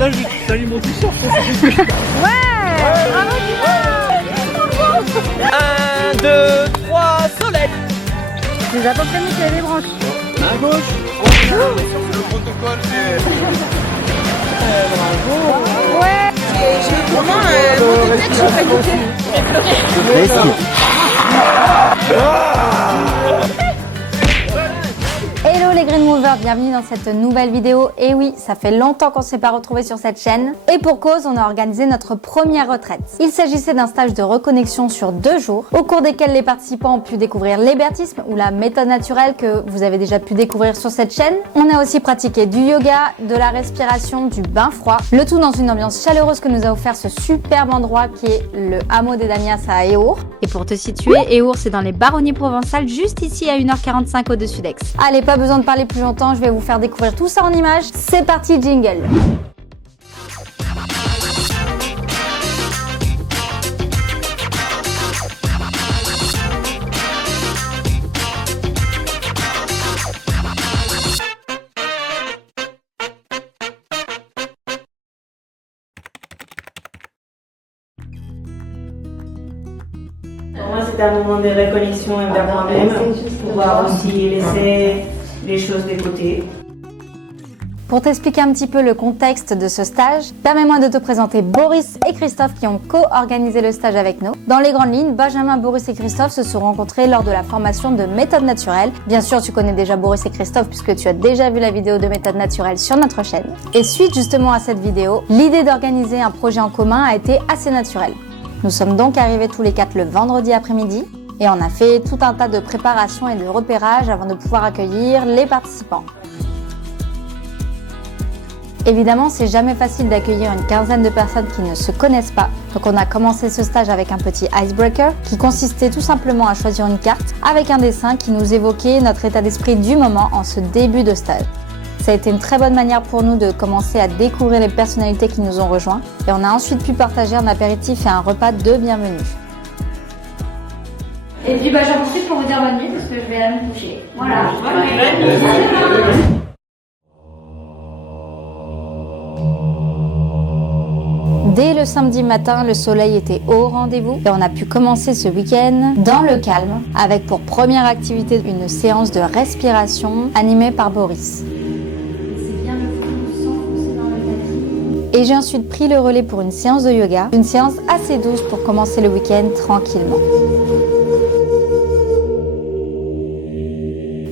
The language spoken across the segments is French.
Là, je salis mon t-shirt. Ouais, bravo Dylan. 1, 2, 3, soleil. Tu nous as pas prévenu qu'il y avait des branches. À gauche. Le protocole est... Bravo. Ouais. J'ai eu pour moi un mot de tête, j'ai pas goûté. Hello les Green Movers, bienvenue dans cette nouvelle vidéo. Et oui, ça fait longtemps qu'on ne s'est pas retrouvés sur cette chaîne. Et pour cause, on a organisé notre première retraite. Il s'agissait d'un stage de reconnexion sur 2 jours, au cours desquels les participants ont pu découvrir l'hébertisme ou la méthode naturelle que vous avez déjà pu découvrir sur cette chaîne. On a aussi pratiqué du yoga, de la respiration, du bain froid. Le tout dans une ambiance chaleureuse que nous a offert ce superbe endroit qui est le hameau des Damias à Éour. Et pour te situer, Éour c'est dans les Baronnies provençales, juste ici à 1h45 au-dessus d'Aix. Allez, pas besoin de parler plus longtemps, je vais vous faire découvrir tout ça en images. C'est parti, jingle! Pour moi, c'était un moment de reconnexion vers moi-même, pouvoir aussi laisser les choses de côté. Pour t'expliquer un petit peu le contexte de ce stage, permets-moi de te présenter Boris et Christophe qui ont co-organisé le stage avec nous. Dans les grandes lignes, Benjamin, Boris et Christophe se sont rencontrés lors de la formation de méthode naturelle. Bien sûr, tu connais déjà Boris et Christophe puisque tu as déjà vu la vidéo de méthode naturelle sur notre chaîne. Et suite justement à cette vidéo, l'idée d'organiser un projet en commun a été assez naturelle. Nous sommes donc arrivés tous les 4 le vendredi après-midi et on a fait tout un tas de préparations et de repérages avant de pouvoir accueillir les participants. Évidemment, c'est jamais facile d'accueillir une quinzaine de personnes qui ne se connaissent pas. Donc on a commencé ce stage avec un petit icebreaker qui consistait tout simplement à choisir une carte avec un dessin qui nous évoquait notre état d'esprit du moment en ce début de stage. Ça a été une très bonne manière pour nous de commencer à découvrir les personnalités qui nous ont rejoints et on a ensuite pu partager un apéritif et un repas de bienvenue. Et puis j'en profite pour vous dire bonne nuit parce que je vais aller me coucher. Voilà. Dès le samedi matin, le soleil était au rendez-vous et on a pu commencer ce week-end dans le calme avec pour première activité une séance de respiration animée par Boris. Et j'ai ensuite pris le relais pour une séance de yoga, une séance assez douce pour commencer le week-end tranquillement.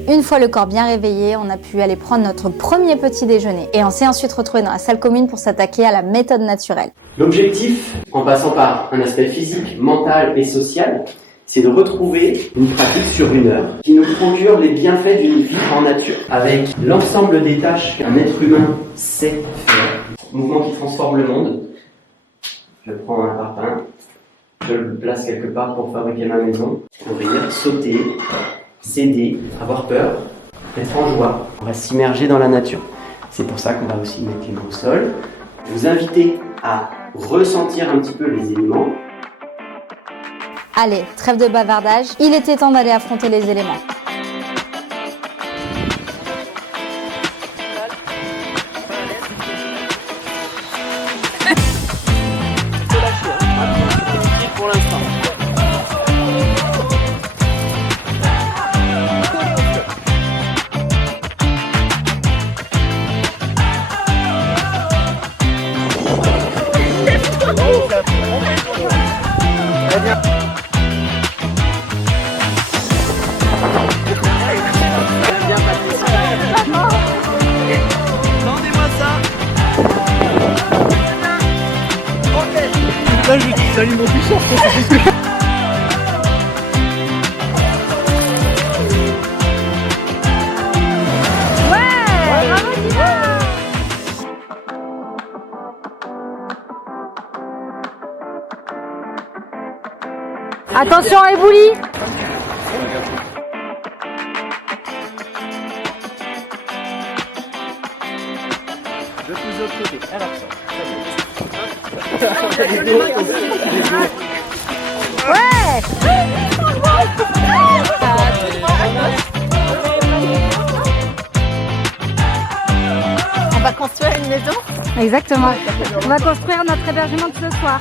Une fois le corps bien réveillé, on a pu aller prendre notre premier petit déjeuner et on s'est ensuite retrouvé dans la salle commune pour s'attaquer à la méthode naturelle. L'objectif, en passant par un aspect physique, mental et social, c'est de retrouver une pratique sur 1 heure qui nous procure les bienfaits d'une vie en nature, avec l'ensemble des tâches qu'un être humain sait faire. Mouvement qui transforme le monde. Je prends un parpaing, je le place quelque part pour fabriquer ma maison, courir, sauter, céder, avoir peur, être en joie. On va s'immerger dans la nature. C'est pour ça qu'on va aussi mettre les mains au sol. Vous inviter à ressentir un petit peu les éléments. Allez, trêve de bavardage, il était temps d'aller affronter les éléments. Pour l'instant. Très bien. Bien, Patrice. Tendez-moi ça. Ok. Là, je salis mon t-shirt. Attention à éboulis! Je pousse de l'autre côté. Alors ça. Ouais! Exactement. On va construire notre hébergement de ce soir.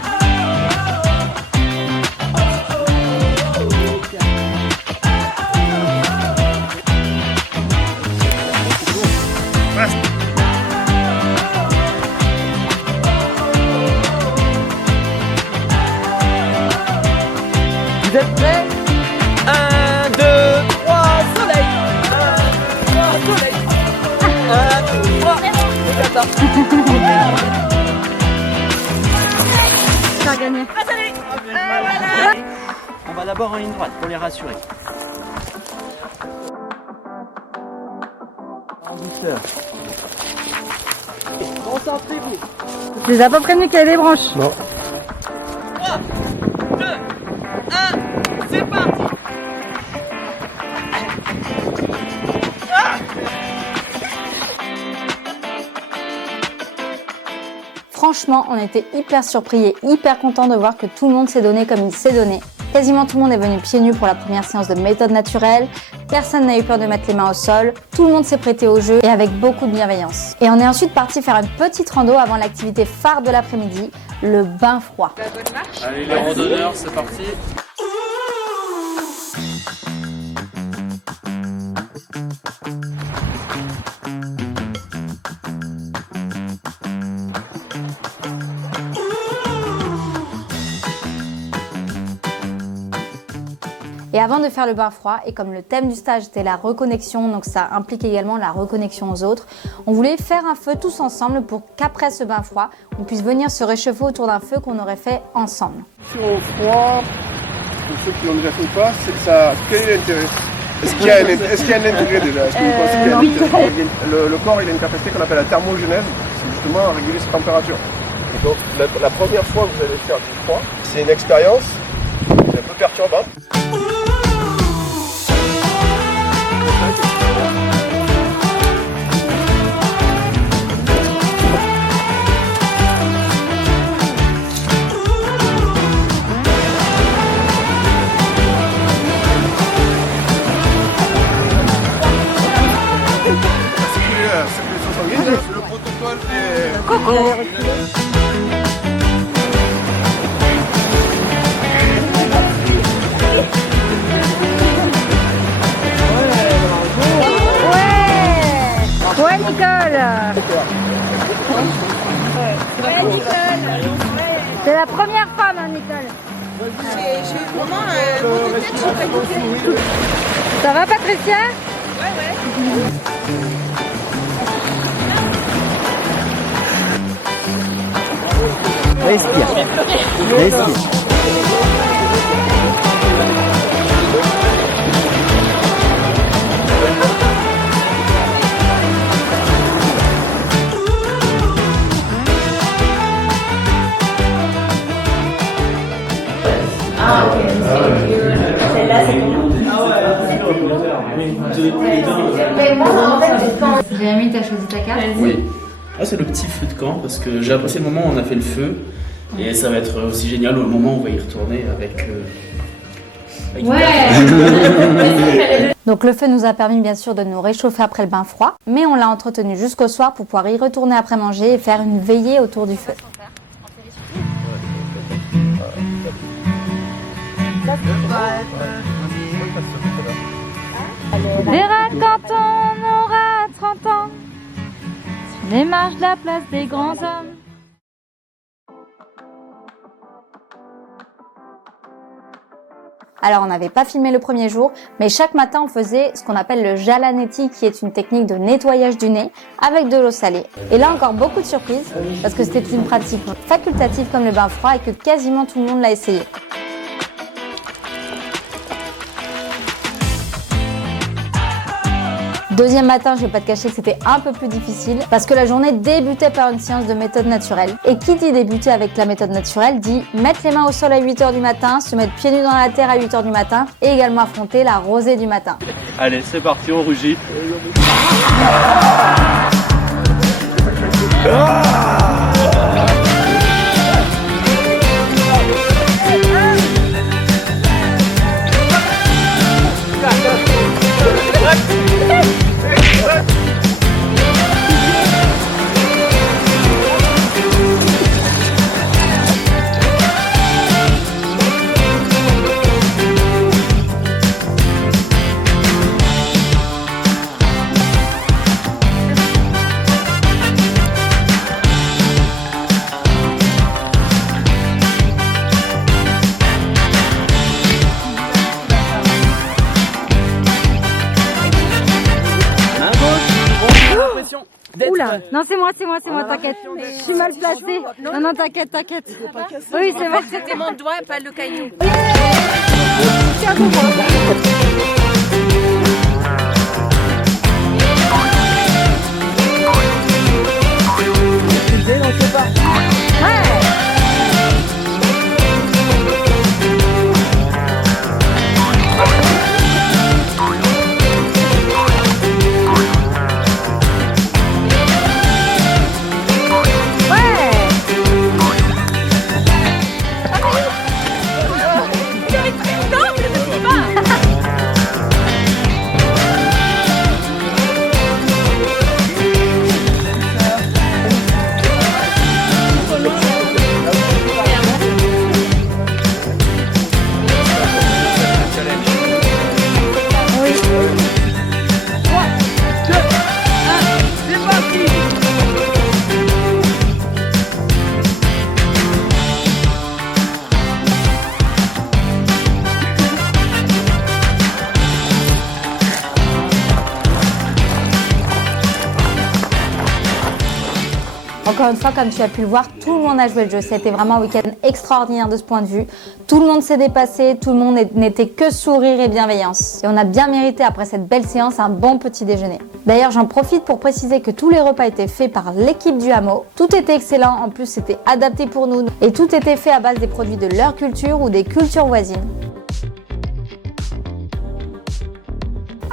Vous êtes prêts? 1, 2, 3, soleil! 1, 2, 3, soleil! 1, 2, 3, Attends. Tu as gagné. On va d'abord en ligne droite pour les rassurer. En douceur. Concentrez-vous. Je les ai pas prévenus qu'il y avait des branches. Non. 3, 2, 1, c'est parti. Franchement, on était hyper surpris et hyper contents de voir que tout le monde s'est donné comme il s'est donné. Quasiment tout le monde est venu pieds nus pour la première séance de méthode naturelle, personne n'a eu peur de mettre les mains au sol, tout le monde s'est prêté au jeu et avec beaucoup de bienveillance. Et on est ensuite parti faire une petite rando avant l'activité phare de l'après-midi, le bain froid. Bonne marche. Allez les randonneurs, c'est parti. Et avant de faire le bain froid, et comme le thème du stage était la reconnexion, donc ça implique également la reconnexion aux autres, on voulait faire un feu tous ensemble pour qu'après ce bain froid, on puisse venir se réchauffer autour d'un feu qu'on aurait fait ensemble. Sur au froid, pour ceux qui l'ont déjà fait ou pas, c'est ça. Quel est l'intérêt? Est-ce qu'il y a un intérêt déjà? Est-ce que vous pensez qu'il y a un intérêt? Le corps il a une capacité qu'on appelle la thermogenèse, c'est justement à réguler sa température. Et donc la première fois que vous allez faire du froid, c'est une expérience un peu perturbante. Le protocole est... Ouais Nicole. Ouais, Nicole. C'est la première femme, hein, Nicole. J'ai eu vraiment un mot de tête, je sais pas goûter. Ça va Patricia? Ouais. Respire. Respire. Ah, ok. Celle-là, c'est bon. Jérémy, t'as choisi ta carte? Oui. Ah, c'est le petit feu de camp parce que j'ai apprécié le moment où on a fait le feu et ça va être aussi génial au moment où on va y retourner avec Donc le feu nous a permis bien sûr de nous réchauffer après le bain froid, mais on l'a entretenu jusqu'au soir pour pouvoir y retourner après manger et faire une veillée autour du feu. Verra quand on aura 30 ans, sur les marches de la place des grands hommes. Alors on n'avait pas filmé le premier jour, mais chaque matin on faisait ce qu'on appelle le jalanetti, qui est une technique de nettoyage du nez avec de l'eau salée. Et là encore beaucoup de surprises, parce que c'était une pratique facultative comme le bain froid et que quasiment tout le monde l'a essayé. Deuxième matin, je vais pas te cacher que c'était un peu plus difficile parce que la journée débutait par une séance de méthode naturelle. Et qui dit débuter avec la méthode naturelle dit mettre les mains au sol à 8 h du matin, se mettre pieds nus dans la terre à 8 h du matin et également affronter la rosée du matin. Allez, c'est parti, on rugit. Oula. Non, c'est moi, t'inquiète. Je suis mal placée. Non, t'inquiète. Oui, c'est vrai. C'était mon doigt, pas le caillou. Encore une fois, comme tu as pu le voir, tout le monde a joué le jeu. C'était vraiment un week-end extraordinaire de ce point de vue. Tout le monde s'est dépassé, tout le monde n'était que sourire et bienveillance. Et on a bien mérité, après cette belle séance, un bon petit déjeuner. D'ailleurs, j'en profite pour préciser que tous les repas étaient faits par l'équipe du hameau. Tout était excellent, en plus c'était adapté pour nous. Et tout était fait à base des produits de leur culture ou des cultures voisines.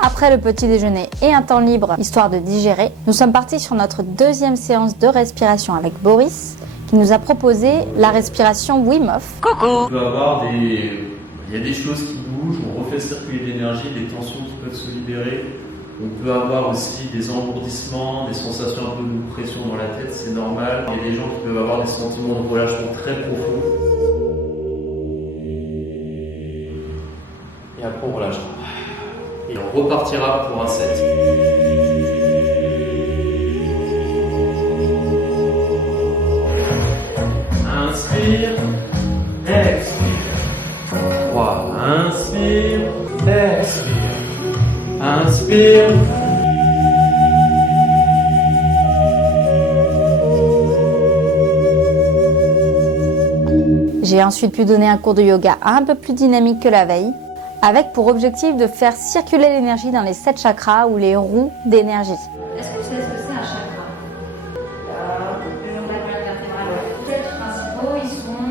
Après le petit déjeuner et un temps libre, histoire de digérer, nous sommes partis sur notre deuxième séance de respiration avec Boris, qui nous a proposé la respiration Wim Hof. On peut avoir il y a des choses qui bougent, on refait circuler l'énergie, des tensions qui peuvent se libérer. On peut avoir aussi des engourdissements, des sensations un peu de pression dans la tête, c'est normal. Il y a des gens qui peuvent avoir des sentiments de relâchement très profonds. Et après on relâchera. Et on repartira pour un 7. Inspire, expire. 3, inspire, expire. Inspire. J'ai ensuite pu donner un cours de yoga un peu plus dynamique que la veille, avec pour objectif de faire circuler l'énergie dans les 7 chakras ou les roues d'énergie. Est-ce que tu sais ce que c'est un chakra? Le long de la colonne vertébrale. Les principaux, ils sont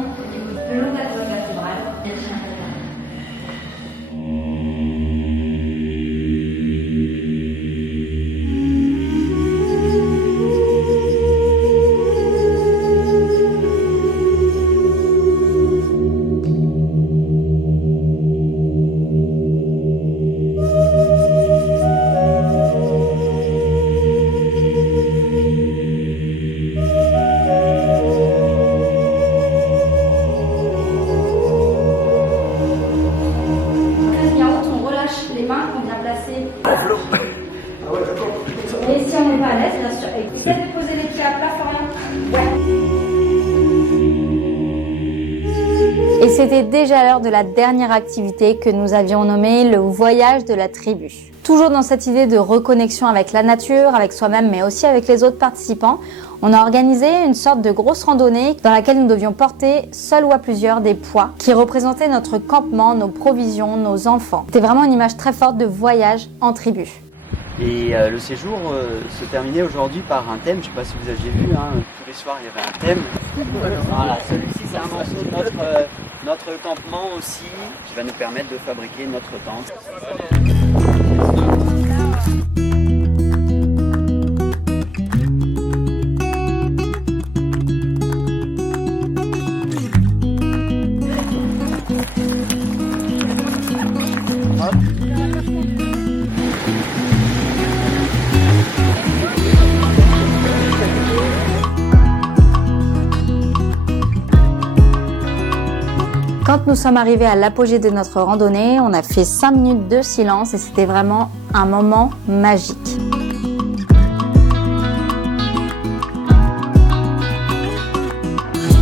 le long de la colonne vertébrale. Et si on n'est pas à l'aise, bien sûr, essaie de poser les pieds à plat, Florian. Ouais. Et c'était déjà l'heure de la dernière activité que nous avions nommée le voyage de la tribu. Toujours dans cette idée de reconnexion avec la nature, avec soi-même, mais aussi avec les autres participants, on a organisé une sorte de grosse randonnée dans laquelle nous devions porter, seuls ou à plusieurs, des poids qui représentaient notre campement, nos provisions, nos enfants. C'était vraiment une image très forte de voyage en tribu. Et le séjour se terminait aujourd'hui par un thème, je ne sais pas si vous aviez vu, hein, tous les soirs il y avait un thème. Voilà, celui-ci c'est un morceau de notre campement aussi, qui va nous permettre de fabriquer notre tente. Quand nous sommes arrivés à l'apogée de notre randonnée, on a fait 5 minutes de silence et c'était vraiment un moment magique.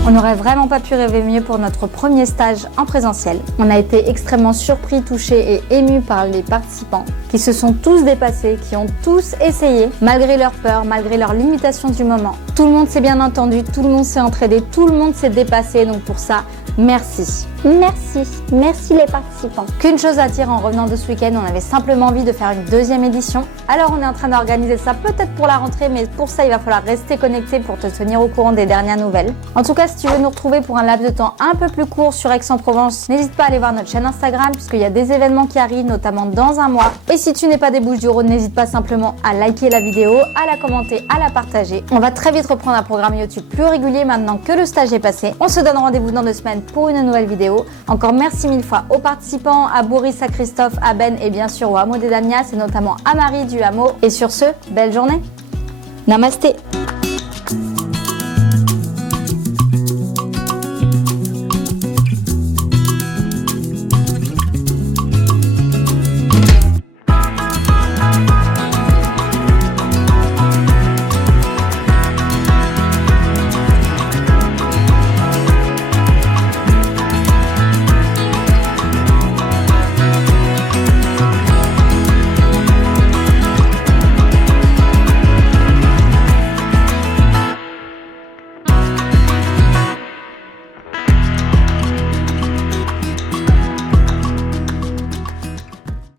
On n'aurait vraiment pas pu rêver mieux pour notre premier stage en présentiel. On a été extrêmement surpris, touchés et émus par les participants qui se sont tous dépassés, qui ont tous essayé, malgré leur peur, malgré leurs limitations du moment. Tout le monde s'est bien entendu, tout le monde s'est entraidé, tout le monde s'est dépassé, donc pour ça, merci. Merci les participants. Qu'une chose à dire en revenant de ce week-end, on avait simplement envie de faire une deuxième édition. Alors on est en train d'organiser ça peut-être pour la rentrée, mais pour ça il va falloir rester connecté pour te tenir au courant des dernières nouvelles. En tout cas, si tu veux nous retrouver pour un laps de temps un peu plus court sur Aix-en-Provence, n'hésite pas à aller voir notre chaîne Instagram puisqu'il y a des événements qui arrivent, notamment dans un mois. Et si tu n'es pas des Bouches-du-Rhône, n'hésite pas simplement à liker la vidéo, à la commenter, à la partager. On va très vite reprendre un programme YouTube plus régulier maintenant que le stage est passé. On se donne rendez-vous dans 2 semaines pour une nouvelle vidéo. Encore merci mille fois aux participants, à Boris, à Christophe, à Ben et bien sûr au hameau des Damias et notamment à Marie du hameau. Et sur ce, belle journée. Namasté.